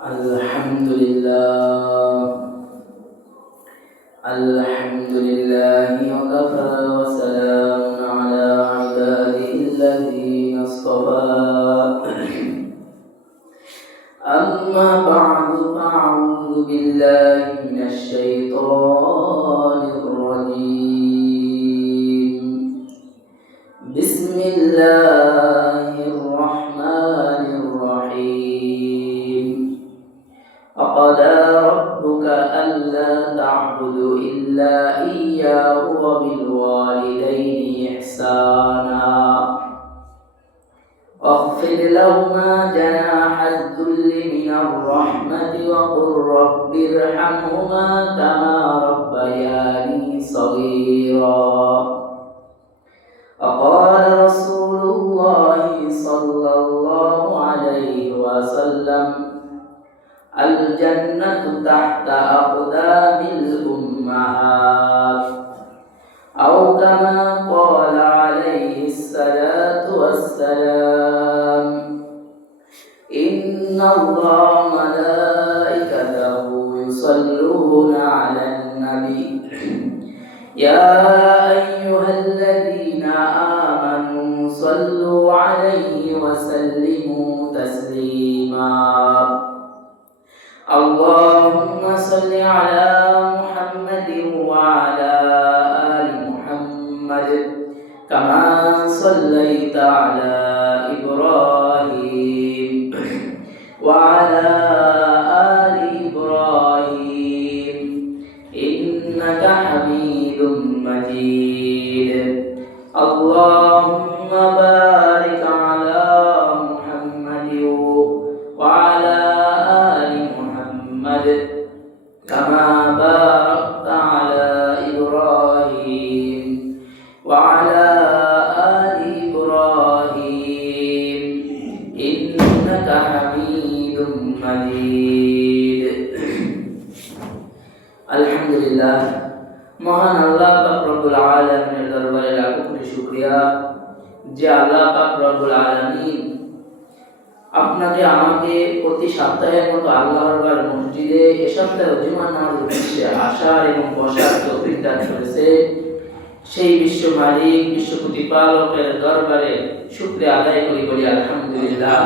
الحمد لله وكفى وسلام على عباده الذين اصطفى أما بعد فأعوذ بالله من الشيطان الرجيم بسم الله الرحمن الرحيم وقضى ربك ألا تعبدوا إلا إياه وبالوالدين إحسانا واخفض لهما جناح الذل من الرحمة وقل رب ارحمهما كما ربياني صغيرا وقال رسول الله صلى الله عليه وسلم الجنة تحت أقدام الأمهات أو كما قال عليه الصلاة والسلام إن الله ملائكته يصلون على النبي يا أيها الذين آمنوا صلوا عليه وسلموا تسليما اللهم صل على محمد وعلى آل محمد كما صليت على إبراهيم وعلى آل إبراهيم إنك حميد مجيد اللهم بارك على محمد وعلى آل محمد كما باركت على إبراهيم وعلى آل إبراهيم إنك حميد مجيد الحمد لله মহান আল্লাহ পাক রব্বুল আলামিনের দরবারে লাখো কোটি শুকরিয়া যে আল্লাহ পাক রব্বুল আলামিন আপনাকে আমাকে প্রতি সপ্তাহের মতো আল্লাহর ঘর মসজিদে এ সপ্তাহে জুমার নামাজের উদ্দেশ্যে আসার এবং বসার তৌফিক দান করেছে। সেই বিশ্ব মালিক বিশ্ব প্রতিপালকের দরবারে শুকরিয়া আদায় করি বলি আলহামদুলিল্লাহ।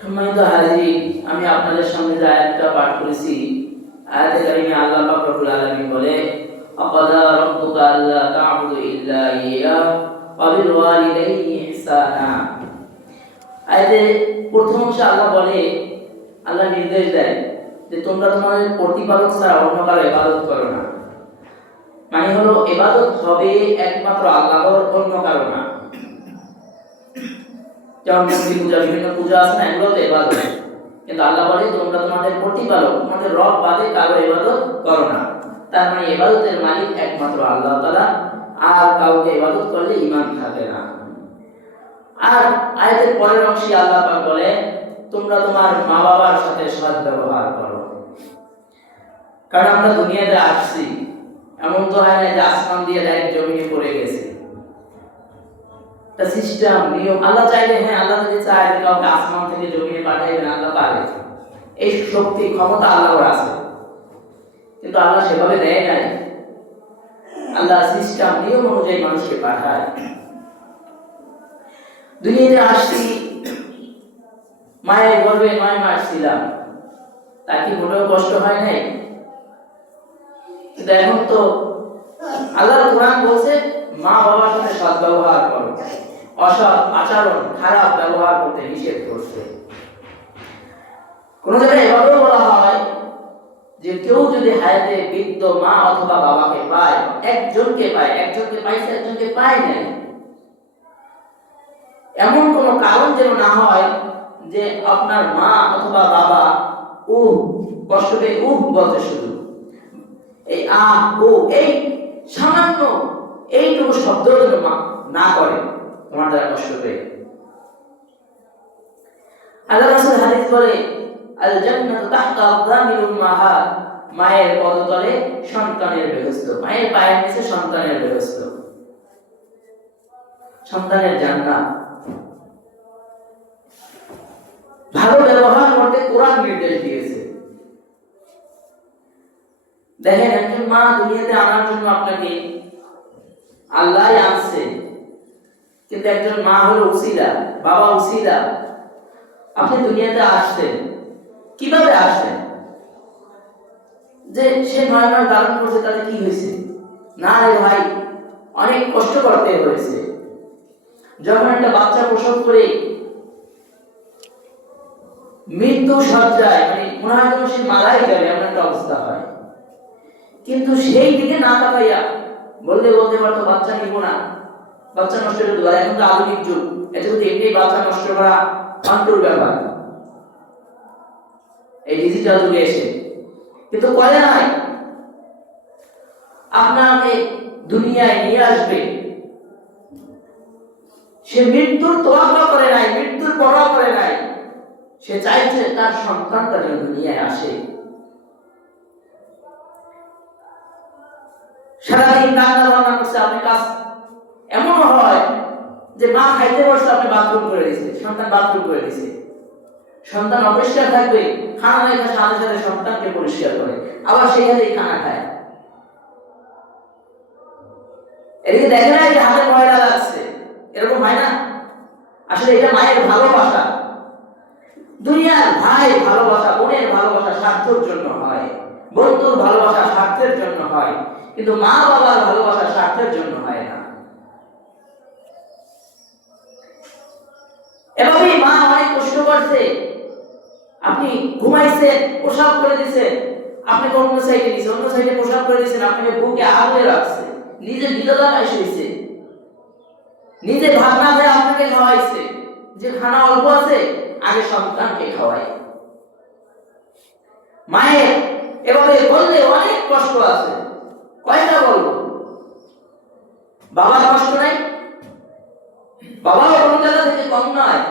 সম্মানিত হাজির, আমি আপনাদের সামনে যে আয়াতটা পাঠ করেছি, আয়াতে কারিমে আল্লাহ পাক রব্বুল আলামিন বলে আকাদা রাব্বুকা আল্লা তা'বুদু ইল্লা ইয়্যাহু ওয়া বিল ওয়ালিদাইনি ইহসানা। আয়াতে প্রথম অংশে আল্লাহ বলে, আল্লাহ নির্দেশ দেয় যে তোমরা তোমাদের প্রতিপালক ছাড়া অন্য কারো ইবাদত করো না। মানে হলো ইবাদত হবে একমাত্র আল্লাহর, অন্য কারো না। যেমন মূর্তি পূজা, বিভিন্ন পূজা আছে না, এগুলো তো ইবাদত, কিন্তু আল্লাহ বলে তোমরা তোমাদের প্রতিপালক, তোমাদের রব বাদে কারো ইবাদত করো না। তার মানে ইবাদতের মালিক একমাত্র আল্লাহ তাআলা, আর কাউকে ইবাদত করলে ঈমান থাকে না। আর আয়াতের পরের অংশে আল্লাহ পাক বলে তোমরা তোমার মা বাবার সাথে সৎ ব্যবহার করো। কারণ আমরা দুনিয়াতে আসছি, এমন তো হয় না যে আসমান দিয়ে ডাইরেক্ট জমিনে পড়ে গেছে। তা সিস্টেম নিয়ম, আল্লাহ চাইলে, হ্যাঁ আল্লাহ যদি চায় কাউকে আসমান থেকে জমিনে পাঠাইবেন, আল্লাহ পারে, এই শক্তি ক্ষমতা আল্লাহর আছে, কিন্তু আল্লাহ সেভাবে দেয় নাই। আল্লাহ সিস্টেম নিয়ম অনুযায়ী মানুষকে পাঠায়। দুনিয়াতে আসছি, মায়ের গর্ভে 9 মাস ছিলাম, তা কি মোটেও কষ্ট হয় নাই? কিন্তু এখন তো আল্লাহর কোরআন বলছে মা বাবার সাথে সৎ ব্যবহার করো, অসৎ আচরণ, খারাপ ব্যবহার করতে নিষেধ করছে। কোন জায়গায় এভাবেও বলা হয় যে কেউ যদি হায়াতে বৃদ্ধ মা অথবা বাবাকে পায়, একজনকে পাইছে, একজনকে পায় নাই, এমন কোন কারণ যেন না হয় যে আপনার মা অথবা বাবা কষ্ট পেয়ে বলতে শুধু এই এই সামান্য এইটুকু শব্দ যেন না করে তোমার দ্বারা কষ্ট পেয়ে। আল্লাহ রাসূল হাদিস বলে আল জান্নাতু তাহতা আকদামিল উম্মাহাত, মায়ের পদতলে সন্তানের বেহেশত, মায়ের পায়ের নিচে সন্তানের বেহেশত, সন্তানের জান্নাত। ভালো ব্যবহার কোরআন নির্দেশ দিয়েছে। দেখেন, একজন মা দুনিয়াতে আনার জন্য আপনাকে আল্লাহই আনছে, কিন্তু একজন মা হলো উসিলা, বাবা উসিলা। আপনি দুনিয়াতে আসছেন, কিভাবে আসছেন? যে সে 9 মাস ধারণ করছে তাতে কি হয়েছে? না রে ভাই, অনেক কষ্ট করতে হয়েছে। যখন একটা বাচ্চা প্রসব করে মৃত্যু সজ্জায়, মানে মনে হয় যেন সে মারাই যাবে এমন একটা অবস্থা হয়, কিন্তু সেই দিকে না তাকাইয়া বলতে পারতো বাচ্চা নিব না, বাচ্চা নষ্ট করে দেওয়া। এখন তো আধুনিক যুগ, এটা যদি এমনি বাচ্চা নষ্ট করা অন্তর ব্যাপার এই ডিজিটাল যুগে এসে, কিন্তু করে নাই। আপনাকে দুনিয়ায় নিয়ে আসবে, সে মৃত্যুর তোয়াক্কা করে নাই, মৃত্যুর পরোয়া করে নাই। সে চাইছে তার সন্তানটা যেন দুনিয়ায় আসে। সারাদিন রান্না বান্না করছে, আপনি কাজ এমনও হয় যে মা খাইতে বসছে, আপনি বাথরুম করে দিয়েছে, সন্তান বাথরুম করে দিয়েছে। সন্তান অপরিষ্কার থাকবে, খানা খাওয়ার সাথে সাথে সন্তানকে পরিষ্কার করে, আবার সেখানেই খানা খায়। এদিকে দেখে না যে হাতে ময়লা লাগছে, এরকম হয় না? আসলে এটা মায়ের ভালোবাসা, দুনিয়ার ভাই ভালোবাসা, বোনের ভালোবাসা স্বার্থের জন্য হয়, বন্ধুর ভালোবাসা স্বার্থের জন্য হয়, কিন্তু মা বাবার ভালোবাসা স্বার্থের জন্য হয় না। এভাবেই মা অনেক কষ্ট করছে। আপনি ঘুমাইছেন, প্রসাব করে দিয়েছেন, আপনাকে অন্য সাইডে দিয়েছে, অন্য সাইডে প্রসাব করে দিয়েছেন, আপনাকে বুকে আগলে রাখছে, নিজে বিধবায় শুয়েছে, নিজে ভাত না খেয়ে আপনাকে খাওয়াইছে, যে খানা অল্প আছে আগে সন্তানকে খাওয়াই। মায়ের এভাবে বললে অনেক কষ্ট আছে, কয়টা বলবো? বাবার কষ্ট নাই? বাবাও কোনো জায়গা থেকে কম নয়।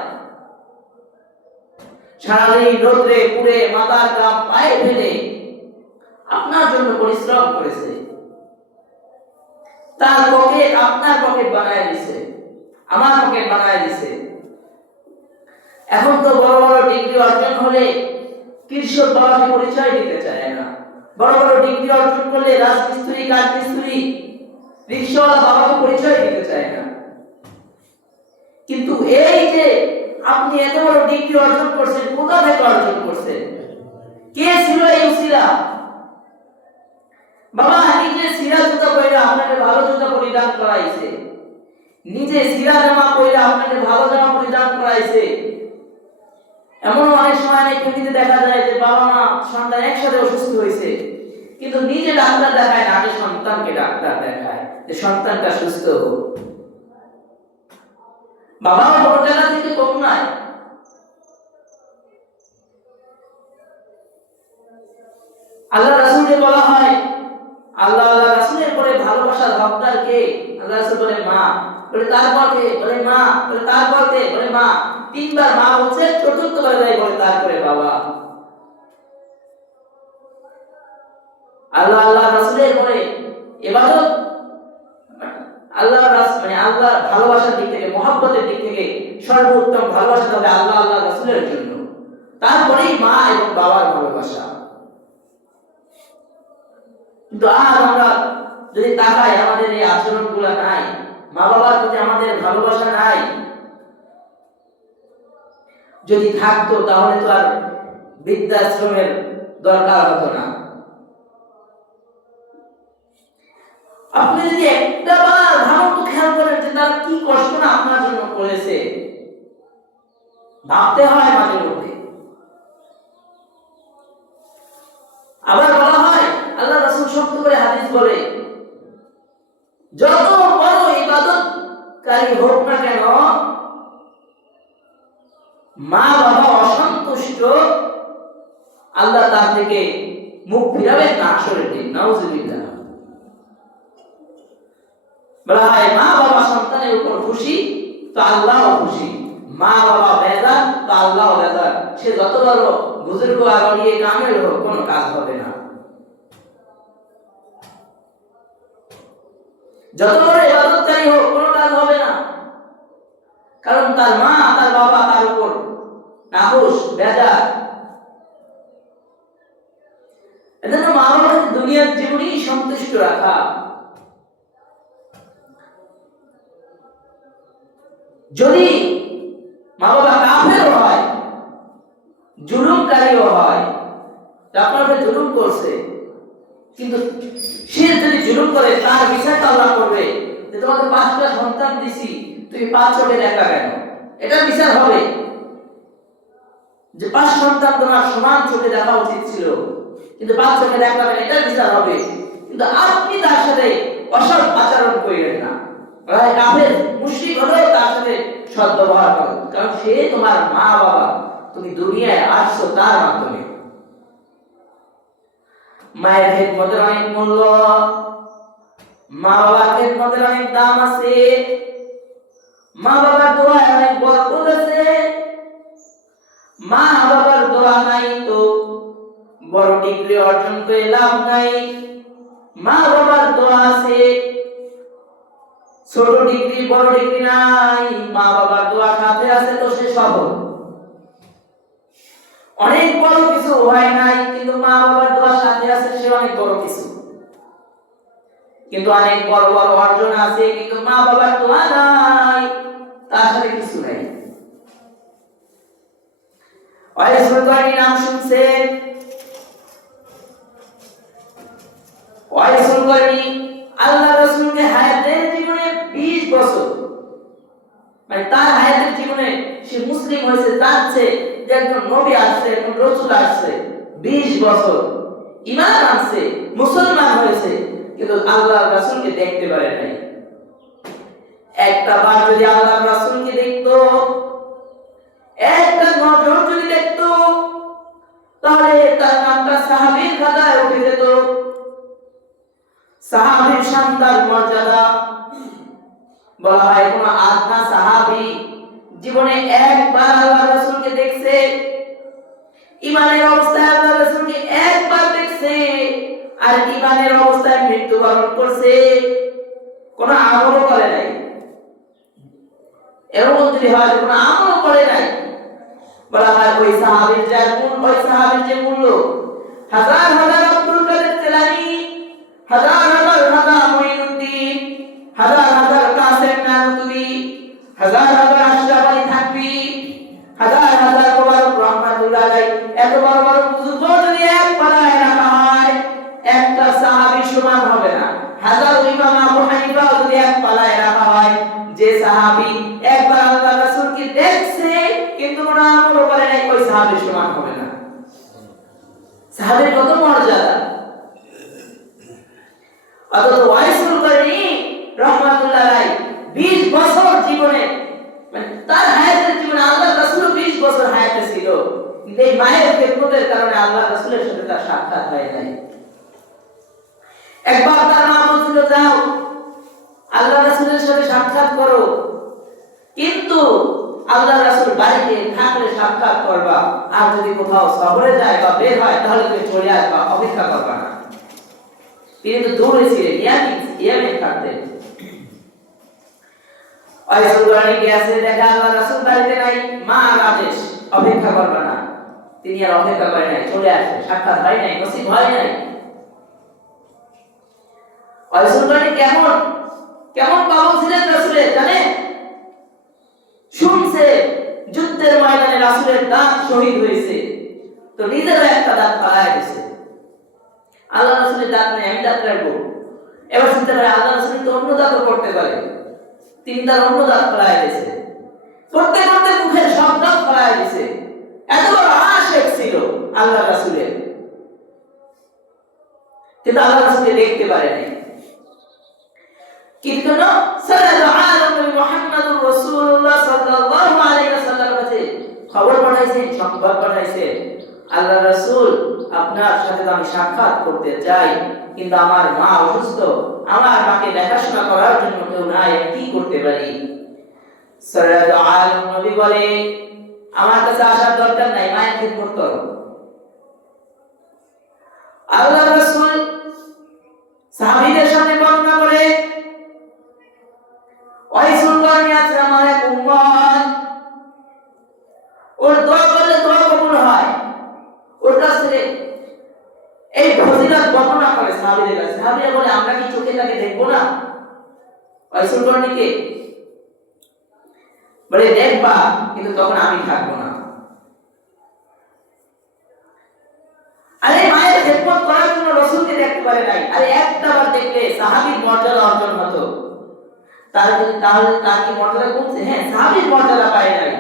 সারাদিন রোদ্রে পুড়ে মাথার ঘাম পায়ে ফেলে আপনার জন্য পরিশ্রম করেছে, তার পকেট আপনার পকেট বানায় দিছে, আমার পকেট বানায় দিছে। এখন তো বড় বড় ডিগ্রি অর্জন হলে কৃষক বাবাকে পরিচয় দিতে চায় না, বড় বড় ডিগ্রি অর্জন করলে রাজমিস্ত্রি, কাঠমিস্ত্রি, রিক্সাওয়ালা বাবাকে পরিচয় দিতে চায় না। কিন্তু এই যে আপনি এত বড় ডিগ্রি অর্জন করছেন, কোথা থেকে অর্জন করছেন? কে ছিল এই উসিলা? বাবা নিজে সিরা জুতা পরে আপনাকে ভালো জুতা পরিধান করাইছে, নিজে সিরা জামা পরে আপনাকে ভালো জামা পরিধান করাইছে। এমন অনেক সময় অনেক ফ্যামিলিতে দেখা যায় যে বাবা মা সন্তান একসাথে অসুস্থ হয়েছে, কিন্তু নিজে ডাক্তার দেখায় না, আগে সন্তানকে ডাক্তার দেখায় যে সন্তানটা সুস্থ হোক। বাবাও বড় জায়গা থেকে কম নয়। আল্লাহ রাসূলকে বলা হয়, আল্লাহ রাসূলের পরে ভালোবাসার হকদার কে? আল্লাহ রাসূল বলে মা, বলে তারপর কে? বলে মা, বলে তারপর কে? বলে মা। তিনবার মা বলছে, চতুর্থবার বলে তারপরে বাবা। আল্লাহ রাসূলের পরে ইবাদত, আল্লাহ মানে আল্লাহ ভালোবাসার দিক থেকে, মহব্বতের দিক থেকে সর্বোত্তম ভালোবাসা হবে আল্লাহ রাসূলের জন্য, তারপরেই মা এবং বাবার ভালোবাসা। কিন্তু আজ আমরা যদি তাকাই, আমাদের এই আচরণগুলো নাই, মা বাবার প্রতি আমাদের ভালোবাসা নাই। যদি থাকতো তাহলে তো আর বৃদ্ধাশ্রমের দরকার হতো না। আপনি যদি একটা বার ভালো খেয়াল করেন যে তারা কি কষ্ট না আপনার জন্য করেছে, ভাবতে হয় মাঝে মধ্যে। আবার বলা হয়, আল্লাহ রাসূল শক্ত করে হাদিস বলে, যত বড় ইবাদতকারী হোক না কেন, মা বাবা অসন্তুষ্ট, আল্লাহ তার থেকে মুখ ফিরাবেন না হাসরের দিন। নাউজুবিল্লাহ। বলা হয় মা বাবা সন্তানের উপর খুশি তো আল্লাহও খুশি, মা বাবা বেজার তো আল্লাহও বেজার। সে যত বড় বুজুর্গ আর অলিয়ে কামেল হোক, কোনো কাজ হবে না। যত বড় ইবাদতকারী হোক, কোনো কাজ হবে না, কারণ তার মা তার বাবা তার উপর নাখুশ, বেজার। এজন্য মা বাবাকে দুনিয়ার জীবনেই সন্তুষ্ট রাখা। যদি মা বাবা কাফের হয়, জুলুমকারীও হয়, আপনার উপরে জুলুম করছে, কিন্তু সে যদি জুলুম করে তার বিচারটা আল্লাহ করবে যে তোমাকে 5টা সন্তান দিছি, তুমি 5 চোখে দেখা কেন? এটা বিচার হবে যে 5 সন্তান তোমার সমান চোখে দেখা উচিত ছিল, কিন্তু 5 চোখে দেখা কেন, এটা বিচার হবে। কিন্তু আপনি তার সাথে অসৎ আচরণ করিবেন না। কাফের মুশরিক হলেও তার সাথে সৎ ব্যবহার করো, কারণ সে তোমার মা বাবা, তুমি দুনিয়ায় আসছো তার মাধ্যমে। মায়ের খেদমতের অনেক মূল্য, মা বাবার খেদমতের অনেক দাম আছে, মা বাবার দোয়ায় অনেক বরকত আছে। মা বাবার দোয়া নাই তো বড় ডিগ্রি অর্জন করে লাভ নাই। মা বাবার দোয়া আছে, ছোট ডিগ্রি বড় ডিগ্রি নাই, মা বাবার দোয়া সাথে আছে তো সে সফল। অনেক বড় কিছু হয় নাই, কিন্তু মা বাবার দোয়া সাথে আছে, সে অনেক বড় কিছু। কিন্তু অনেক বড় বড় অর্জন আছে, কিন্তু মা বাবার দোয়া নাই, তার সাথে কিছু নাই। ওয়াইসুল কর্ণী নাম শুনছেন? ওয়াইসুল কর্ণী আল্লাহ রাসূলকে হায়াতের জীবনে 20 বছর, মানে তার হায়াতের জীবনে সে মুসলিম হয়েছে, জানছে যে একজন নবী আসছে, একজন রাসূল আসছে, 20 বছর ঈমান আনছে, মুসলমান হয়েছে, কিন্তু আল্লাহর রাসূলকে দেখতে পারে নাই। একটা বার যদি আল্লাহর রাসূলকে দেখতো, একটা নজর যদি দেখতো, তাহলে তার নামটা সাহাবীর খাতায় উঠে যেত। সাহাবীর শানদার মর্যাদা, বলা হয় কোন আদনা সাহাবী জীবনে একবার আল্লাহর রাসূলকে দেখছে, ঈমানের অবস্থায় আল্লাহর রাসূলকে একবার দেখছে, আর ঈমানের অবস্থায় মৃত্যুবরণ করছে, কোন আমলও করে নাই। এরকম যদি হয় কোন আমলও করে নাই, বলা হয় ওই সাহাবীর যে মূল্য, হাজার হাজার আব্দুল কাদের জিলানী, হাজার হাজার রাজা মুঈনুদ্দিন, হাজার হাজার কাসেম নানুতুবি, হাজার হাজার আশরাফ আলী থাকবি, হাজার হাজার মুবারক রহমাতুল্লাহ আলাইহি, এত বড় বড় বুজুর্গ যদি এক পালায় রাখা হয়, একটা সাহাবীর সমান হবে না। হাজার ইমাম আবু হানিফা যদি এক পালায় রাখা হয়, যে সাহাবী একবার আল্লাহর রাসূলকে দেখছে কিন্তু কোন আমল করে নাই, ওই সাহাবীর সমান হবে না। সাহাবীর কত মর্যাদা! অথচ ওয়াইসুল কর্ণী রাহমাতুল্লাহ আলাইহি 20 বছর জীবনে, মানে তার হায়াতের জীবনে আল্লাহর রাসূল 20 বছর হায়াতে ছিল, কিন্তু এই মায়ের খেদমতের কারণে আল্লাহর রাসূলের সাথে তার সাক্ষাৎ হয় নাই। একবার তার মা বলছিল, যাও আল্লাহর রাসূলের সাথে সাক্ষাৎ করো, কিন্তু আল্লাহর রাসূল বাড়িতে থাকলে সাক্ষাৎ করবা, আর যদি কোথাও সফরে যায় বা বের হয় তাহলে তুমি চলে আসবা, অপেক্ষা করবা না। তিনি তো দূরে ছিলেন, ইয়ামে থাকতেন। ওয়াইসুল কর্ণী গেছে, দেখা আল্লাহর রাসূল বাড়িতে নাই, মার আদেশ অপেক্ষা করবা না। তিনি আর অপেক্ষা করে নাই, চলে আসে, সাক্ষাৎ হয় নাই, নসিব হয় নাই। ওয়াইসুল কর্ণী কেমন কেমন পাগল ছিলেন রাসূলের, জানেন? শুনছে যুদ্ধের ময়দানে রাসূলের দাঁত শহীদ হয়েছে, তো নিজেরও একটা দাঁত ফালায় দিয়েছে। আল্লাহ রাসূলের দাঁত নেই, আমি দাঁত রাখবো। এবার চিন্তা করে আল্লাহ রাসূল তো অন্য দাঁতও করতে পারে, তিনি তার অন্য দাঁত ফালায় দিয়েছে। করতে করতে মুখের সব দাঁত ফালায় দিয়েছে। এত বড় আশিক ছিল আল্লাহ রাসূলের, কিন্তু আল্লাহ রাসূলকে দেখতে পারে নাই। কিন্তু সাল্লাল্লাহু আলাইহি মুহাম্মাদুর রাসূলুল্লাহ সাল্লাল্লাহু আলাইহি ওয়াসাল্লামের কাছে খবর পাঠাইছেন, সংবাদ পাঠাইছেন, আল্লাহ রাসূল আপনার সাথে আমি সাক্ষাৎ করতে চাই, কিন্তু আমার মা অসুস্থ, আমার মাকে দেখাশোনা করার জন্য কেউ নাই, কি করতে পারি? সাল্লাল্লাহু আলাইহি নবী বলে, আমার কাছে আসার দরকার নাই, মায়ের খিদমত করো। আল্লাহ রাসূল সাহাবীদের সামনে বর্ণনা করে, ওয়াইসুল কর্ণী আছে আমার এক উম্মত, ওর দোয়া করলে দোয়া কবুল হয়, ওর কাছ থেকে এই ফজিলত বর্ণনা করে সাহাবীদের কাছে। সাহাবীরা বলে আমরা কি চোখে তাকে দেখবো না? ওয়াইসুল করণীকে বলে দেখবা, কিন্তু তখন আমি থাকবো না। আরে মায়ের খেদমত করার জন্য রাসূলকে দেখতে পারে নাই, আরে একটা বার দেখলে সাহাবীর মর্যাদা অর্জন হতো। তাহলে তার কি মর্যাদা কমছে? হ্যাঁ, সাহাবীর মর্যাদা পায় নাই,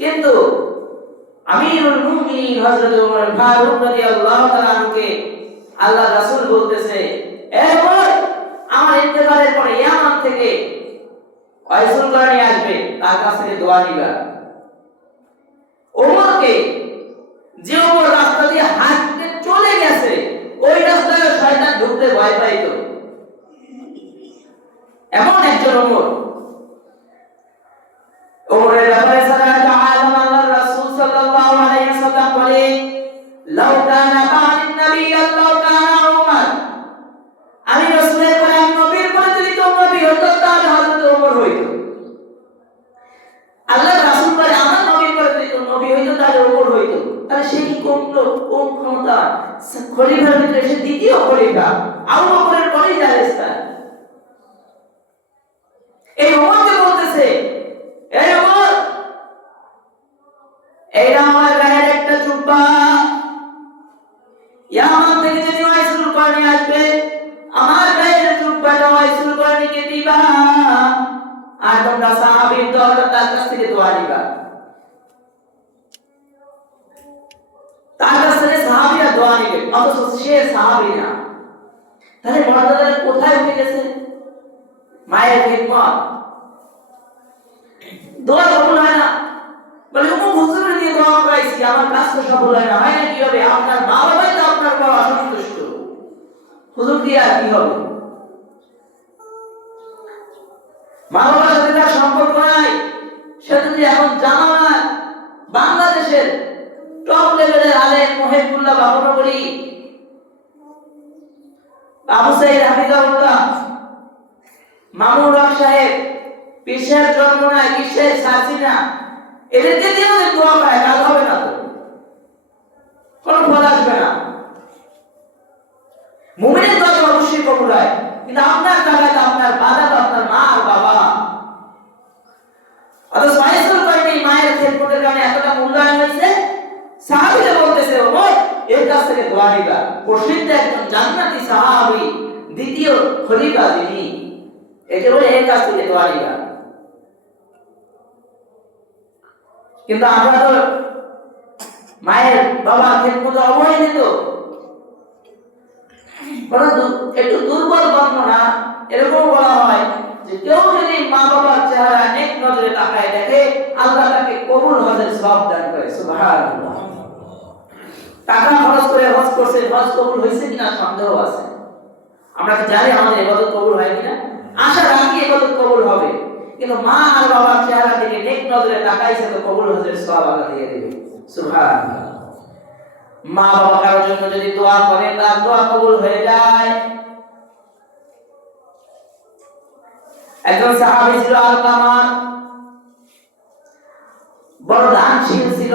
কিন্তু আমিরুল মুমিনিন হযরত ওমর ফারুক রাদিয়াল্লাহু তাআলা আনহুকে আল্লাহ রাসূল বলতেছে, এ ওমর, আমার ইন্তেকালের পরে ইয়ামান থেকে ওয়াইসুল করণী আসবে, তার কাছ থেকে দোয়া নিবা। ওমরকে যে ওমর রাস্তা দিয়ে হাঁটতে চলে গেছে, ওই রাস্তায় শয়তান ঢুকতে ভয় পাইতো, এমন একজন ওমর। ওমরের ব্যাপারে সাল্লাল্লাহু আলাইহি রাসূল সাল্লাল্লাহু আলাইহি ওয়াসাল্লাম বলে, লাউ কানা বা'দিন নাবিয়্যান লাউ কানা ওমর, আমি রাসূলের পরে আমি নবীর পরে যদি কেউ নবী হতো তাহলে হযরত ওমর হইতো। আল্লাহ রাসূল পরে আমার নবীর পরে যদি কেউ নবী হইতো তাহলে ওমর হইতো। তাহলে সে কি কোন ক্ষমতা? খলিফার ভিতরে সে দ্বিতীয় খলিফা, আবু বকরের পরেই জায়েজটা। এই ওমরকে বলতেছে, এই ওমর, এইটা আমার গায়ের একটা জুব্বা, ইয়ামান থেকে যদি ওয়াইসুল করণী আসবে, আমার গায়ের জুব্বাটা ওয়াইসুল করণীকে দিবা, আর তোমরা সাহাবীর দলটা তার কাছ থেকে দোয়া নিবা। তার কাছ থেকে সাহাবীরা দোয়া নিবে, অথচ সে সাহাবী না। তাহলে মর্যাদা কোথায় উঠে গেছে? মায়ের খিদমত, দোয়া কবুল হয় না। বলে ও হুজুর দিয়ে দোয়া করাইছি, আমার কাজ তো সফল হয় না। হয় না কি হবে? আপনার মা বাবাই তো আপনার বড় অসন্তুষ্ট, হুজুর দিয়ে আর কি হবে? মা বাবার সাথে তার সম্পর্ক নাই। সে যদি এখন জামাত বাংলাদেশের টপ লেভেলের আলেম মহিবুল্লাহ বাবুনগরী, আবু সাইদ হাফিজাহুল্লাহ, মামুন হক সাহেব, পিসের জন্মনা, কিসের সাসিনা, এদেরকে দিয়ে যদি দোয়া পায়, কাজ হবে না, তো কোনো ফল আসবে না। মুমিনের দোয়া তো অবশ্যই কবুল হয়, কিন্তু আপনার টাকা তো আপনার বাবা, তো আপনার মা আর বাবা। অথচ ওয়াইসুল করণী মায়ের খেদমতের কারণে এতটা মূল্যায়ন হয়েছে। সাহাবীরা বলতেছে, ওমর, এর কাছ থেকে দোয়া নিবা। প্রসিদ্ধ একজন জান্নাতি সাহাবী, দ্বিতীয় খলিফা যিনি, একে বলে এর কাছ থেকে দোয়া নিবা। কিন্তু আমরা তো মায়ের বাবা খেদমতে অবহেলিত। একটু দুর্বল বর্ণনা এরকম বলা হয় যে কেউ যদি মা বাবার চেহারা নেক নজরে তাকায় দেখে, আল্লাহ তাকে কবুল হজের সওয়াব দান করে। সুবহানাল্লাহ। টাকা খরচ করে হজ করছে, হজ কবুল হয়েছে কিনা সন্দেহ আছে। আমরা কি জানি আমাদের ইবাদত কবুল হয় কিনা? আশা রাখি ইবাদত কবুল হবে, কিন্তু মা আর বাবার চেহারা দিকে নেক নজরে তাকাইছে তো কবুল হজের সওয়াব আল্লাহ দিয়ে দিবে। সুবহানাল্লাহ। মা বাবা কারোর জন্য যদি দোয়া করে, তার দোয়া কবুল হয়ে যায়। একজন সাহাবী ছিল আলকামা, বড় দানশীল ছিল,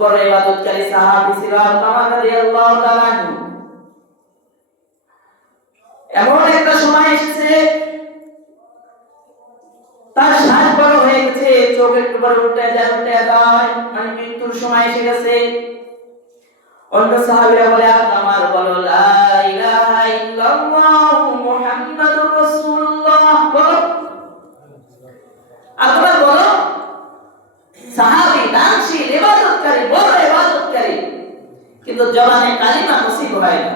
বড় ইবাদতকারী সাহাবী ছিল আলকামা রাদিয়াল্লাহু তাআলা আনহু। এমন একটা সময় এসেছে, তার শ্বাস বড় হয়ে গেছে, চোখ একটু বড় উঠে যায়, মানে মৃত্যুর সময় এসে গেছে। অন্য সাহাবীরা বলে, আলকামার বলো লা ইলাহা ইল্লাল্লাহ মুহাম্মাদুর রাসূলুল্লাহ, বলো। আলকামার বলো, সাহাবী, দানশীল, ইবাদতকারী, বড় ইবাদতকারী, কিন্তু জবানে কালিমা নসিব হয় না।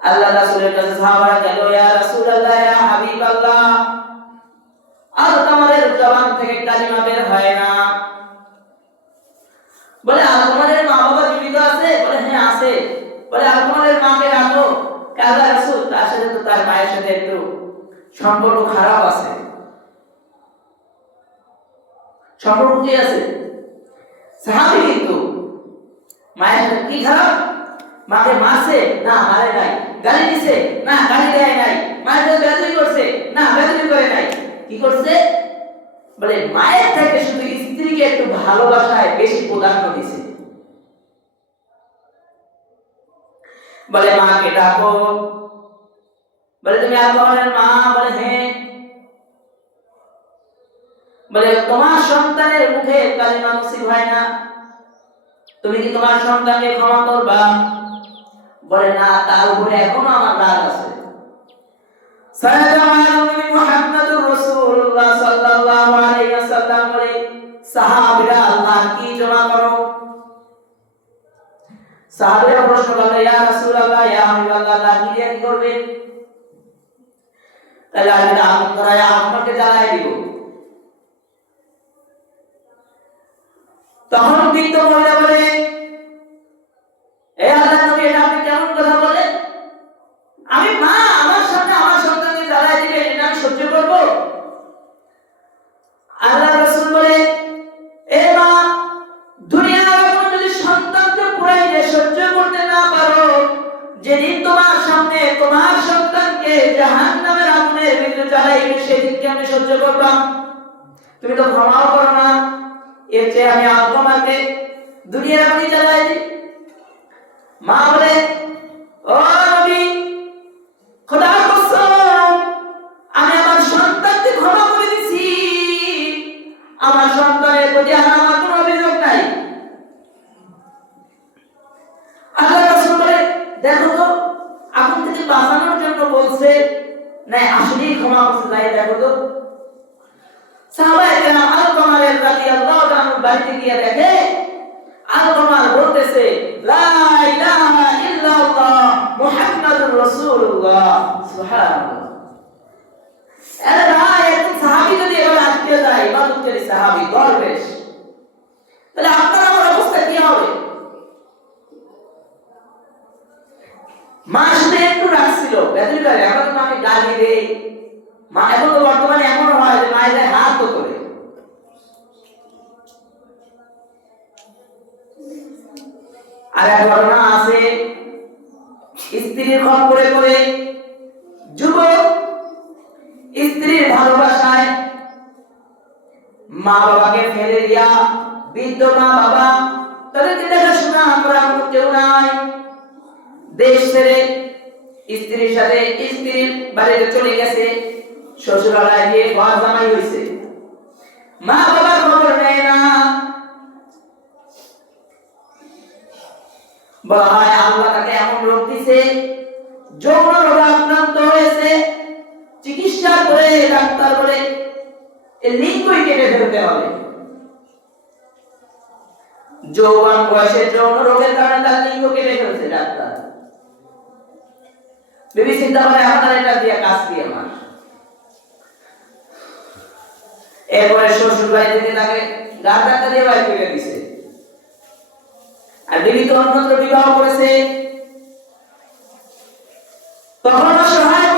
আল্লাহ রাসূলের কাছে সাহাবারা গেল, ইয়া রাসূলুল্লাহ, ইয়া হাবিবাল্লাহ, আলকামারের জবান থেকে কালিমা বের হয় না। বলে, আলকামারের মা বাবা জীবিত আছে? বলে, হ্যাঁ আছে। বলে, আলকামারের মাকে ডাকো। কাজা রাসূল, তার সাথে তো তার মায়ের সাথে একটু সম্পর্ক খারাপ আছে। সম্পর্ক কি আছে? সাহাবী, কিন্তু মায়ের সাথে কি খারাপ? মাকে মারছে? না, মারে নাই। গালি দিছে? না, গালি দেয় নাই। মায়ের সাথে বেয়াদবি করছে? না, বেয়াদবি করে নাই। কি করছে? বলে, মায়ের থেকে শুধু স্ত্রীকে একটু ভালোবাসায় বেশি প্রাধান্য দিছে। বলে মাকে ডাকো। বলে তুমি আল্লাহর মা? বলে হ্যাঁ। বলে তোমার সন্তানের মুখে কালিমা নসিব হয় না, তুমি কি তোমার সন্তানকে ক্ষমা করবা? বলে না, তার উপরে এখনো আমার রাগ আছে। সাইয়েদনা নবী মুহাম্মদুর রাসূলুল্লাহ সাল্লাল্লাহু আলাইহি ওয়াসাল্লাম বলে, সাহাবীরা আল্লাহ কি জমা করো? সাহাবীরা প্রশ্ন করে, ইয়া রাসূলুল্লাহ, ইয়া হাবিবাল্লাহ, আল্লাহ কি দিয়ে করবে? তাহলে আমি আগুন ধরায় আপনাকে জ্বালায় দিব। তখন বৃদ্ধ মহিলা বলে, এ আল্লাহর নবী, এটা আপনি কেমন কথা বলেন? আমি মা, আমার সামনে আমার সন্তানকে জ্বালায় দিবেন, এটা আমি সহ্য করব? আল্লাহ রাসূল বলে, এ মা, দুনিয়ার আগুন যদি সন্তানকে পুড়াইলে সহ্য করতে না পারো, যেদিন তোমার সামনে তোমার সন্তানকে জাহান্নামের আগুনের ভিতরে জ্বালাইবে, সেদিন কেমনে সহ্য করবা? তুমি তো ক্ষমাও করো না, এর চেয়ে আমি তোমাকে দুনিয়ার আগুনে জ্বালাই দিই। মা বলে, ও নবী, খোদার কসম, আমি আমার সন্তানকে ক্ষমা করে দিছি, আমার সন্তানের প্রতি আমার কোনো অভিযোগ নাই। আল্লাহ রাসূল বলে, দেখো তো, আগুন থেকে বাঁচানোর জন্য বলছে না আসলেই ক্ষমা করতে যাই, দেখো তো। সাহাবায়ে কেরাম আলকামা রাদিয়াল্লাহু তাআলা বাড়িতে গিয়ে দেখে আলকামা বলতেছে, লা ইলাহা ইল্লাল্লাহ মুহাম্মাদুর রাসূলুল্লাহ। সুবহানাল্লাহ। আরে ভাই, একজন সাহাবী যদি এভাবে আটকে যায়, ইবাদতকারী সাহাবী, দরবেশ, তাহলে আপনার আমার অবস্থা কি হবে? মা শুধু একটু রাখছিল, বেদুল করে, এখন তো আমি গালি দেই। মা এখন তো বর্তমানে এমন হয় যে মায়ের হাত তো করে। আর এক ঘটনা আছে, স্ত্রীর খপ করে করে যুবক স্ত্রীর ভালোবাসায় মা বাবাকে ফেলে দিয়া, বৃদ্ধ মা বাবা, তাদেরকে দেখাশোনা করার মতো কেউ নাই, দেশ ছেড়ে স্ত্রীর সাথে স্ত্রীর বাড়িতে চলে গেছে, শ্বশুরালয়ে গিয়ে ঘর জামাই হয়েছে, মা বাবার খবর নেয় না। বলা হয় আল্লাহ তাকে এমন রোগ দিছে, যৌন রোগে আক্রান্ত হয়েছে, চিকিৎসা করে ডাক্তার বলে এই লিঙ্গই কেটে ফেলতে হবে। যৌবন বয়সে যৌন রোগের কারণে তার লিঙ্গ কেটে ফেলছে ডাক্তার। বিবি চিন্তা করে, আপনার এটা দিয়ে কাজ কি আমার? এরপরে শ্বশুর বাড়ি থেকে তাকে গাছ ডাক্তার দিয়ে বাড়ি ফিরে দিছে। আর বিবি তো অন্যত্র বিবাহ করেছে। তখন অসহায়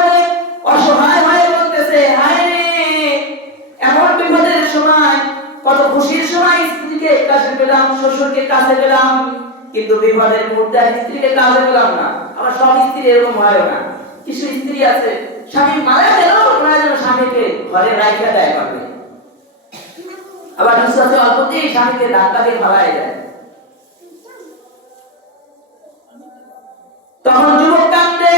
হয়ে বলতেছে, হায় রে, এমন বিপদের সময়, কত খুশির সময় স্ত্রীকে কাছে পেলাম, শ্বশুরকে কাছে পেলাম, কিন্তু বিপদের মুহূর্তে স্ত্রীকে কাছে পেলাম না। আমার সব স্ত্রী এরকম হয় না। কিছু স্ত্রী আছে, স্বামী মারা গেল, ওরা যেন স্বামীকে ঘরে রাইখা দেয় পারবে। আবার কিছু আছে অল্পতেই স্বামীকে ধাক্কাতে ফালায় দেয়। তখন যুবক কাঁদে,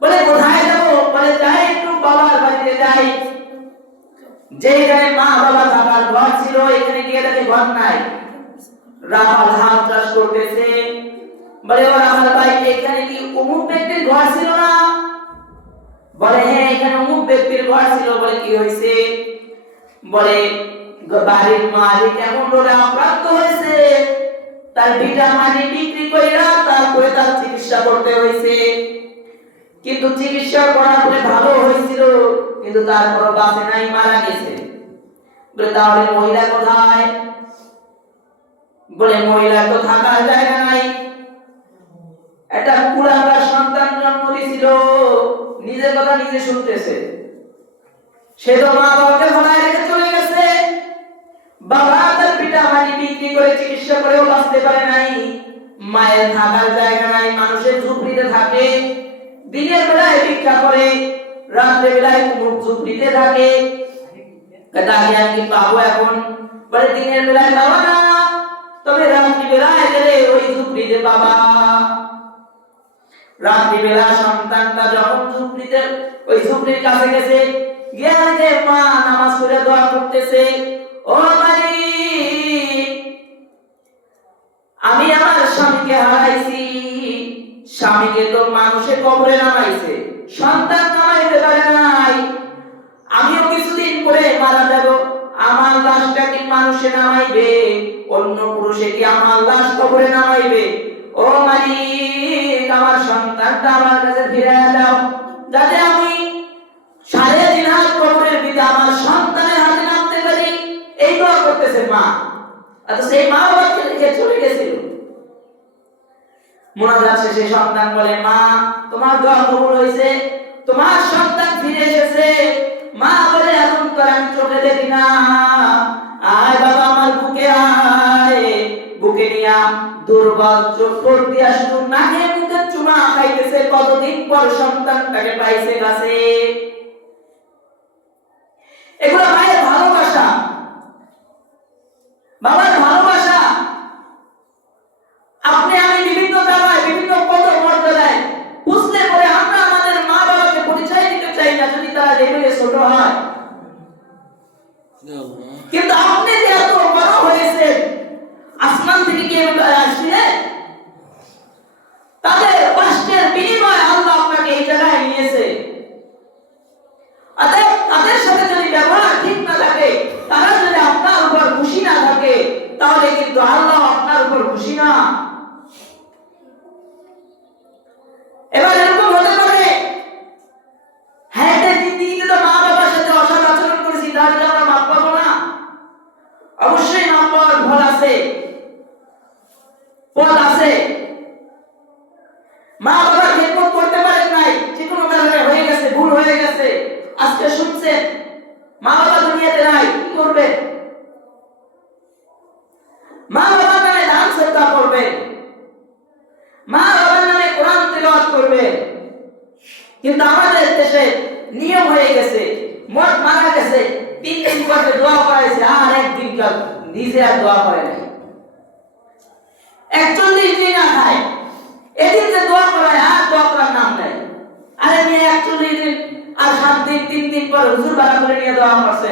বলে কোথায় যাবো? বলে যাই একটু বাবার বাড়িতে যাই। যেখানে মা বাবা থাকার ঘর ছিল, এখানে গিয়ে দেখে ঘর নাই। রাখাল ধান চাষ করতেছে। বলে ও রাখাল ভাই, এখানে কি অমুক ব্যক্তির ঘর ছিল না? বলে হ্যাঁ, এখানে অমুক ব্যক্তির ঘর ছিল। বলে কি হয়েছে? বলে বাড়ির মালিক এমন রোগে আক্রান্ত হয়েছে, তার ভিটা মাটি বিক্রি কইরা তারপরে তার চিকিৎসা করতে হয়েছে। কিন্তু চিকিৎসা করার পরে ভালো হয়েছিল, কিন্তু তারপর বাঁচে নাই, মারা গেছে। বলে তাহলে মহিলা কোথায়? বলে মহিলা তো থাকার জায়গা নাই। একটা কুলাঙ্গার সন্তান জন্ম দিয়েছিল, নিজের কথা নিজে শুনতেছে। সে তো মা বাবাকে ভোলায় রেখে চলে গেছে। বাবা তার পিতা মাটি বিক্রি করে চিকিৎসা করেও বাঁচতে পারে নাই। মায়ের থাকার জায়গা নাই, মানুষের ঝুপড়িতে থাকে। দিনের বেলায় ভিক্ষা করে, রাত্রে বেলায় মুখ ঝুপড়িতে থাকে। তাকে আমি কি পাবো এখন? বলে দিনের বেলায় বাবা না, তবে রাত্রি বেলায় গেলে ওই ঝুপড়িতে বাবা। রাত্রিবেলা সন্তানটা যখন ঝুপড়িতে ওই ঝুপড়ির কাছে গেছে, গিয়ে দেখে মা নামাজ পড়ে দোয়া করতেছে, ও মালিক, আমি আমার স্বামীকে হারাইছি, স্বামীকে তো মানুষে কবরে নামাইছে, সন্তান নামাইতে পারে নাই, আমিও কিছুদিন পরে মারা যাব, আমার লাশটা কি মানুষে নামাইবে, অন্য পুরুষে কি আমার লাশ কবরে নামাইবে? ও মালিক, আমার সন্তানটা আমার কাছে ফিরিয়ে দাও, যাতে আমি 3.5 হাত কবরের ভিতরে আমার সন্তানের হাতে নামতে পারি। এই দোয়া করতেছে মা। আচ্ছা, সেই মা বাবাকে রেখে চলে গেছিল। মুনাজাত শেষে সন্তান বলে, মা তোমার দোয়া কবুল হয়েছে, তোমার সন্তান ফিরে এসেছে। মা বলে, এখন তো আমি চোখে দেখি না, আয় বাবা আমার বুকে আয়, বুকে নিয়া দুর্বল চোখ পড়তে আসলো, নাকে মুখে চুমা খাইতেছে, কতদিন পর সন্তানটাকে পাইছে কাছে। এগুলো মায়ের ভালোবাসা, বাবার ভালোবাসা। আপনি আমি বিভিন্ন জায়গায় বিভিন্ন পদ মর্যাদায় বুঝতে পারে আমরা আমাদের মা বাবাকে পরিচয় দিতে চাই না, যদি তারা লেভেলে ছোট হয়। কিন্তু আপনি যে এত বড় হয়েছেন, আসমান থেকে কে আসছিলেন, তাদের কষ্টের বিনিময়ে আল্লাহ আপনাকে এই জায়গায় নিয়েছে। অতএব তাদের সাথে যদি ব্যবহার ঠিক না থাকে, তারা যদি আপনার উপর খুশি না থাকে, তাহলে কিন্তু আল্লাহ আপনার উপর খুশি না। এবার এরকম হতে পারে, হ্যাঁ জিন্দিগিতে তো মা বাবার সাথে অসৎ আচরণ করেছি, তাহলে আমরা মাপ পাবো না? অবশ্যই মাপ পাওয়ার ফল আছে, পথ আছে। মা বাবার খেদমত করতে পারেন নাই, যে কোনো কারণে হয়ে গেছে, ভুল হয়ে গেছে, আজকে শুনছেন মা বাবা দুনিয়াতে নাই, কি করবেন? মা বাবার নামে দান সদকা করবেন, মা বাবার নামে কোরআন তেলাওয়াত করবেন। কিন্তু আমাদের দেশে নিয়ম হয়ে গেছে, মত মারা গেছে, 3 দিন পরে দোয়া করাইছে, আর একদিন নিজে আর দোয়া করে নাই। 41 দিন না খায়, এদিন যে দোয়া করায় আর দোয়া করার নাম নাই। আরে মেয়ে 41 দিন আর 7 দিন 3 দিন পরে হুজুর ভাড়া করে নিয়ে দোয়া করছে,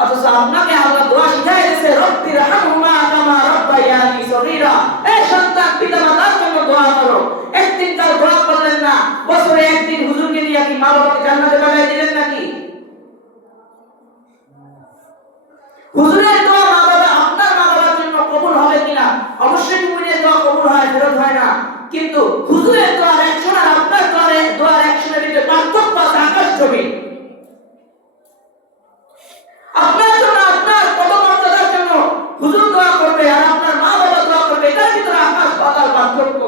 অথচ আপনাকে আল্লাহ দোয়া শিখাই দিয়েছে, রব্বির হামহুমা কামা রাব্বায়ানি সগীরা। এই সন্তান পিতামাতার জন্য দোয়া করো। একদিন তার দোয়া করলেন না, বছরে একদিন হুজুরকে নিয়ে কি মা বাবাকে জান্নাতে পাঠিয়ে দিলেন নাকি? হুজুরের দোয়া মা বাবা, আপনার মা বাবার জন্য কবুল হবে কিনা? অবশ্যই মুমিনের দোয়া কবুল হয়, ফেরত হয় না। কিন্তু হুজুরের দোয়ার 100 আর আপনার দোয়ার 100 এর ভিতরে পার্থক্য আছে আকাশ জমিন। আপনার জন্য, আপনার পদমর্যাদার জন্য হুজুর দোয়া করবে, আর আপনার মা বাবা দোয়া করবে, এটার ভিতরে আকাশ পাতাল পার্থক্য।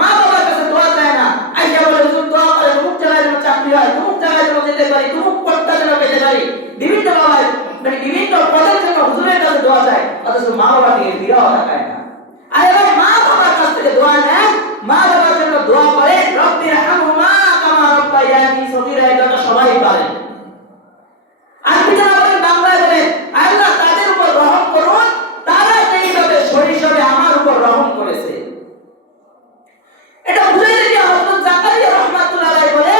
মা বাবার কাছে দোয়া যায় না, আইসা বলে হুজুর দোয়া করে অমুক জায়গায় যেন চাকরি হয়, অমুক জায়গায় যেন যেতে পারি, অমুক পদটা যেন পেতে পারি, বিভিন্ন বাবার বিভিন্ন পদের জন্য হুজুরের কাছে দোয়া যায়, অথচ মা বাবা থেকে ফিরাও তাকায় না। আর এবার মা বাবার কাছ থেকে দোয়া নেন, মা বাবার জন্য দোয়া করে, রব্বির হামহুমা কামা রাব্বায়ানি সগীরা, এটা সবাই পারেন। আর পিছনে বলেন, বাংলায় বলেন, আল্লাহ তাদের উপর রহম করুন, তারা যেইভাবে শৈশবে আমার উপর রহম করেছে। এটা বুঝাইতে গিয়ে হযরত জাকারিয়া রাহমাতুল্লাহ আলাইহি বলে,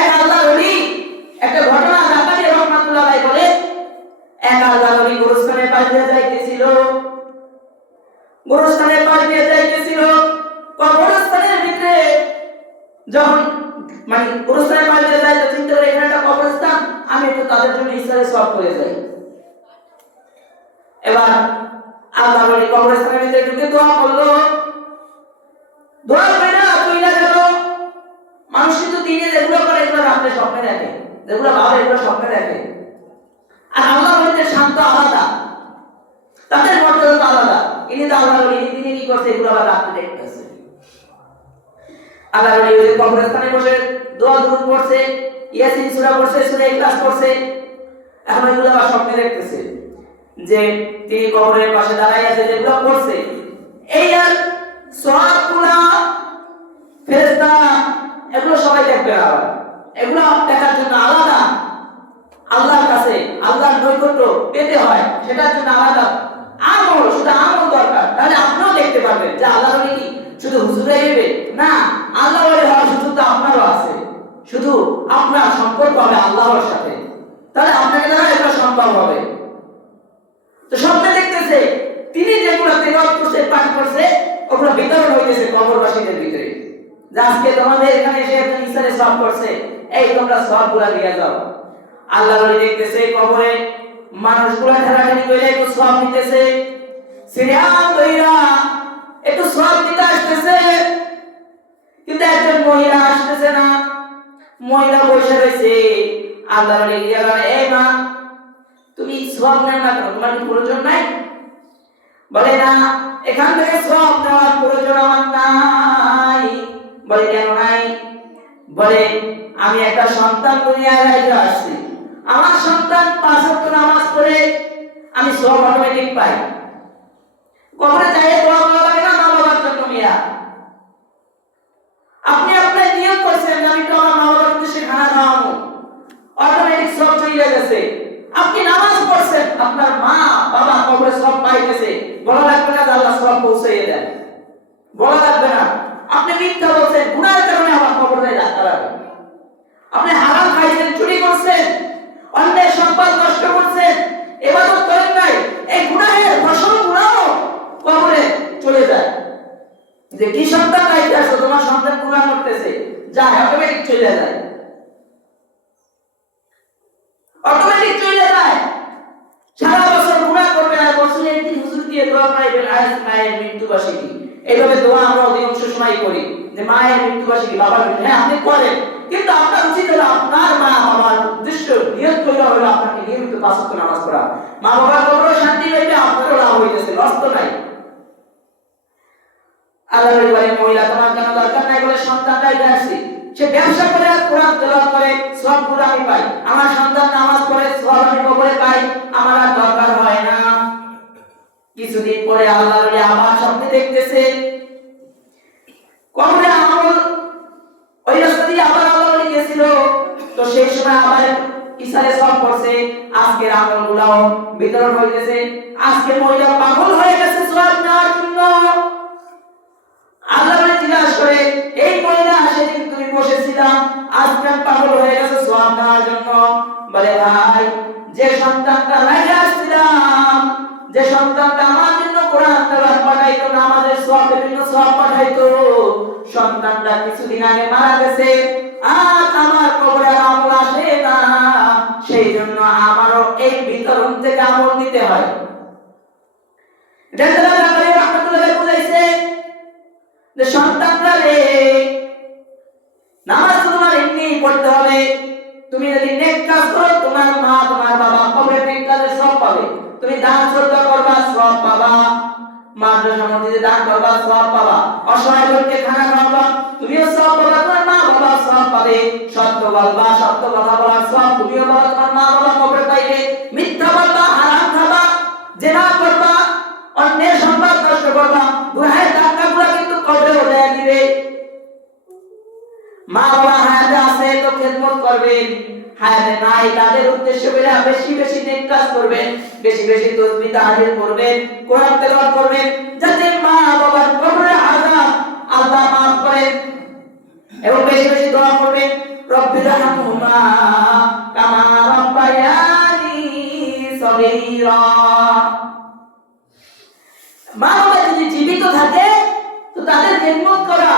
এক আল্লাহর ওলি, একটা ঘটনা জাকারিয়া রাহমাতুল্লাহ আলাইহি বলে, এক আল্লাহর ওলি গোরস্থানে পাশ দিয়ে যাইতেছিল, গোরস্থানে পাশ দিয়ে যাইতেছিল, কবরস্থানের ভিতরে যখন গোরস্থানে পাশ দিয়ে যায়, তো চিন্তা করে এখানে একটা কবরস্থান, আমি একটু তাদের জন্য ইসরায়েল সওয়াব করে যাই। এবার আল্লাহর ওলি কবরস্থানের ভিতরে ঢুকে দোয়া করলো, দোয়া করে না তুইলা গেল। মানুষ কিন্তু দিনে যেগুলো করে, এগুলো রাত্রে স্বপ্নে দেখে, যেগুলো ভাবে এগুলো স্বপ্নে দেখে। আর আল্লাহর ওলিদের শান্ত আলাদা, তাদের মর্যাদা তো আলাদা। ইনি তো আল্লাহর ওলি, দিনে কি করছে এগুলো আবার রাত্রে দেখতেছে। আল্লাহর ওলি ওই কবরস্থানে বসে দোয়া দুরূদ পড়ছে, ইয়াসিন সূরা পড়ছে, সূরা ইখলাস পড়ছে, এখন এগুলো আবার স্বপ্নে দেখতেছে যে তিনি কবরের পাশে দাঁড়ায় আছে, যেগুলো পড়ছে এই আর সওয়াবগুলো ফেরেশতা এগুলো সবাই দেখবে। আবার এগুলো দেখার জন্য আলাদা আল্লাহর কাছে আল্লাহর নৈকট্য পেতে হয়, সেটার জন্য আলাদা আমল, শুধু আমল দরকার, তাহলে আপনিও দেখতে পারবেন যে আল্লাহর কি শুধু হুজুরাই হবে না, আল্লাহ ওয়ালি হওয়ার সুযোগ তো আপনারও আছে। শুধু আপনার সম্পর্ক হবে আল্লাহর সাথে, তাহলে আপনাকে দ্বারা এটা সম্ভব হবে। তো স্বপ্নে দেখতেছে তিনি যেগুলো তেলাওয়াত করছে, পাঠ করছে, ওগুলো বিতরণ হইতেছে কবরবাসীদের ভিতরে, যে আজকে তোমাদের এখানে এসে একজন ইসারে সওয়াব করছে, এই তোমরা সওয়াবগুলো দিয়ে যাও। আল্লাহ ওয়ালি দেখতেছে কবরে মানুষগুলো ঠেলাঠেলি করে একটু সওয়াব নিতেছে, সিরিয়াল দইরা একটু সওয়াব দিতে আসতেছে, কিন্তু একজন মহিলা আসতেছে না। মহিলা বসে রয়েছে। আল্লাহ ওয়ালি গিয়ে বলে, এই মা, তুমি সওয়াব নেন না কেন? তোমার কি প্রয়োজন নাই? বলে, না, এখান থেকে সওয়াব নেওয়ার প্রয়োজন আমার নাই। বলে, কেন নাই? বলে, আমি একটা সন্তান দুনিয়ায় রেখে আসছি, আমার সন্তান 5 ওয়াক্ত নামাজ পড়ে আমি সওয়াব অটোমেটিক পাই। কবরে যাই দোয়া করা লাগে না মা বাবার জন্য? মিয়া, আপনি আপনার নিয়ত করছেন যে আমি তো আমার মা বাবার উদ্দেশ্যে খানা খাওয়াবো, অটোমেটিক সব চলে গেছে। আপনি নামাজ পড়ছেন, আপনার মা বাবা কবরে সব পাইতেছে, বলা লাগবে না যে আল্লাহ সব পৌঁছাইয়ে দেন, বলা লাগবে না। আপনি মিথ্যা বলছেন, গুনাহের কারণে আমার কবরে যাত্রা লাগবে। আপনি হারাম খাইছেন, চুরি করছেন, অন্যের সম্পদ নষ্ট করছেন, ইবাদত করেন নাই, এই গুনাহের ফসলগুলোও কবরে চলে যায়। যে কি সন্তান রাইতে আসো, তোমার সন্তান গুনাহ করতেছে, যা অটোমেটিক চলে যায়, অটোমেটিক চলে যায়। সারা বছর গুনাহ করবে আর বছরে একদিন হুজুর দিয়ে দোয়া পাইবেন, আজ মায়ের মৃত্যুবার্ষিকী। এইভাবে দোয়া আমরা অধিকাংশ সময় করি যে মায়ের মৃত্যুবার্ষিকী, বাবার মৃত্যু, হ্যাঁ আপনি করেন, কিন্তু আপনার উচিত হলো আপনার মা বাবার উদ্দেশ্য নিয়ত করা হলো আপনাকে নিয়মিত 5 ওয়াক্ত নামাজ পড়া। মা বাবার কবরে শান্তি পাইবে, আপনারও লাভ হইতেছে, লস তো নাই। আল্লাহ বলে, মহিলা তোমার কেন দরকার নাই? বলে, সন্তান রাইতে আসছি, সে ব্যবসা করে আর কোরআন তেলাওয়াত করে, সওয়াবগুলো আমি পাই। আমার সন্তান নামাজ পড়ে, সওয়াব আমি কবরে পাই, আমার আর দরকার হয় না। কিছুদিন পরে আল্লাহ বলে আবার স্বপ্নে দেখতেছে কবরে আমল, ওই রাস্তা দিয়ে আবার আল্লাহ বলে গিয়েছিল, তো সেই সময় আবার ইসারে সওয়াব করছে, আজকের আমলগুলোও বিতরণ হইতেছে। আজকে মহিলা পাগল হয়ে গেছে সওয়াব নেওয়ার জন্য। আল্লাহ বলে জিজ্ঞাসা করে, এই মহিলা সেদিন তুমি বসেছিলাম, আজকে পাগল হয়ে গেছে সওয়াব নেওয়ার জন্য? বলে, ভাই, যে সন্তানটা রাইখে আসছিলাম, যে সন্তানটা আমার জন্য কোরআন তেলাওয়াত পাঠাইতো, নামাজের সওয়াব, বিভিন্ন সওয়াব পাঠাইতো, সন্তানটা কিছুদিন আগে মারা গেছে, আর আমার কবরে আমল আসে না, সেই জন্য আমারও এই বিতরণ থেকে আমল নিতে হয়। বুঝাইছে যে সন্তানরা রে, নামাজ তোমার এমনি পড়তে হবে, তুমি যদি নেক কাজ করো তোমার মা তোমার বাবা কবরে নেক কাজের সব পাবে। তুমি দান সদকা করবা, সওয়াব পাবা, মাদ্রাসা মসজিদে দান করবা, সওয়াব পাবা, অসহায় লোককে খানা খাওয়াবা, তুমিও সওয়াব পাবা, তোমার মা বাবা সওয়াব পাবে, সত্য বলবা, সত্য কথা বলার সওয়াব তুমিও পাবা, তোমার মা বাবা কবরে পাইবে। মিথ্যা বলবা, হারাম খাবা, জিনা করবা, অন্যের সম্পদ নষ্ট করবা, গুনাহের ধাক্কাগুলো কিন্তু কবরে উঠাইয়া দিবে। মা বাবা হায়াতে আছে তো খেদমত করবেন, হায়াতে নাই তাদের উদ্দেশ্য করে বেশি বেশি নেক কাজ করবেন, বেশি বেশি তাসবিহ তাহলিল করবেন, কোরআন তেলাওয়াত করবেন, যাতে মা বাবার কবরের আযাব আল্লাহ মাফ করেন। এবং বেশি বেশি দোয়া করবেন, রব্বিরহামহুমা কামা রাব্বায়ানি সগীরা। মা বাবা যদি জীবিত থাকে তো তাদের খেদমত করা,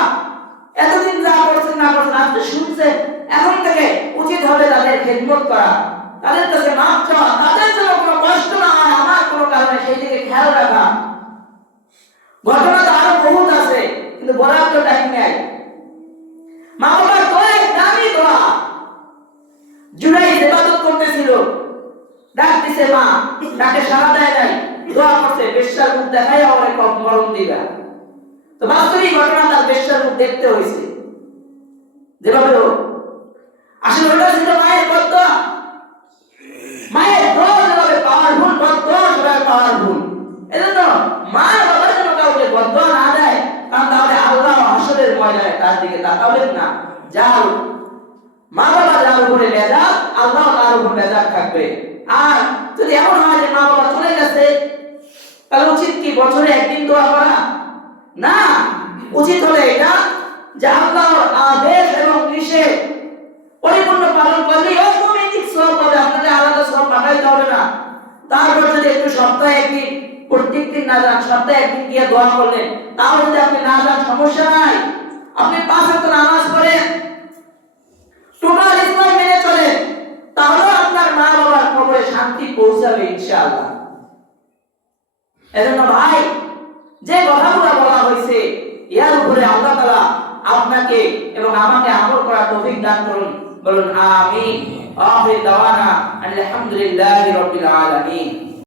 এতদিন যা করছেন না করছেন আপনি শুনছেন, এখন থেকে উচিত হবে তাদের খেদমত করা, তাদের কাছে মাপ চাওয়া, তাদের যেন কোনো কষ্ট না হয় আমার কোনো কারণে, সেই দিকে খেয়াল রাখা। ঘটনা তো আরো বহুত আছে, কিন্তু বলার তো টাইম নেই। মা বাবার দোয়া দামি দোয়া। জুরাই ইবাদত করতেছিল, ডাক দিছে মা, ডাকে সাড়া দেয় নাই, দোয়া করছে, বেশ্যার মুখ দেখাই আমার কম মরণ দিবা। তো বাস্তবিক ঘটনা তার বেশ্যার মুখ দেখতে হয়েছে, যেভাবে হোক। আসলে ওটা ছিল মায়ের বদদোয়া। মায়ের দোয়া যেভাবে পাওয়ারফুল, বদদোয়া সেভাবে পাওয়ারফুল। এজন্য মা বাবার জন্য কাউকে বদদোয়া না দেয়, কারণ তাহলে আল্লাহ হাসরের ময়দানে তার দিকে তাকাবেন না। যার মা বাবা যার উপরে মেজাজ, আল্লাহ তার উপর মেজাজ থাকবে। আর যদি এমন হয় যে মা বাবা চলে গেছে, তাহলে উচিত কি বছরে একদিন দোয়া করা? না, উচিত হলো এটা যে আল্লাহর আদেশ এবং নিষেধ পরিপূর্ণ পালন করলেই অটোমেটিক সওয়াব পাবে, আপনাকে আলাদা সওয়াব পাঠাইতে হবে না। তারপর যদি একটু সপ্তাহে একদিন, প্রত্যেক দিন না যান, সপ্তাহে একদিন গিয়ে দোয়া করলেন, তাও যদি আপনি না যান সমস্যা নাই। আপনি 5 ওয়াক্ত নামাজ পড়েন, টোটাল ইসলাম মেনে চলেন, তাহলে আপনার মা বাবার কবরে শান্তি পৌঁছাবে ইনশাআল্লাহ। এজন্য ভাই, যে কথাগুলো বলা হয়েছে এর উপরে আল্লাহ তাআলা আপনাকে এবং আমাকে আমল করার তৌফিক দান করুন। বলুন আমিন। আখির দাওয়ানা আলহামদুলিল্লাহি রাব্বিল আলামিন।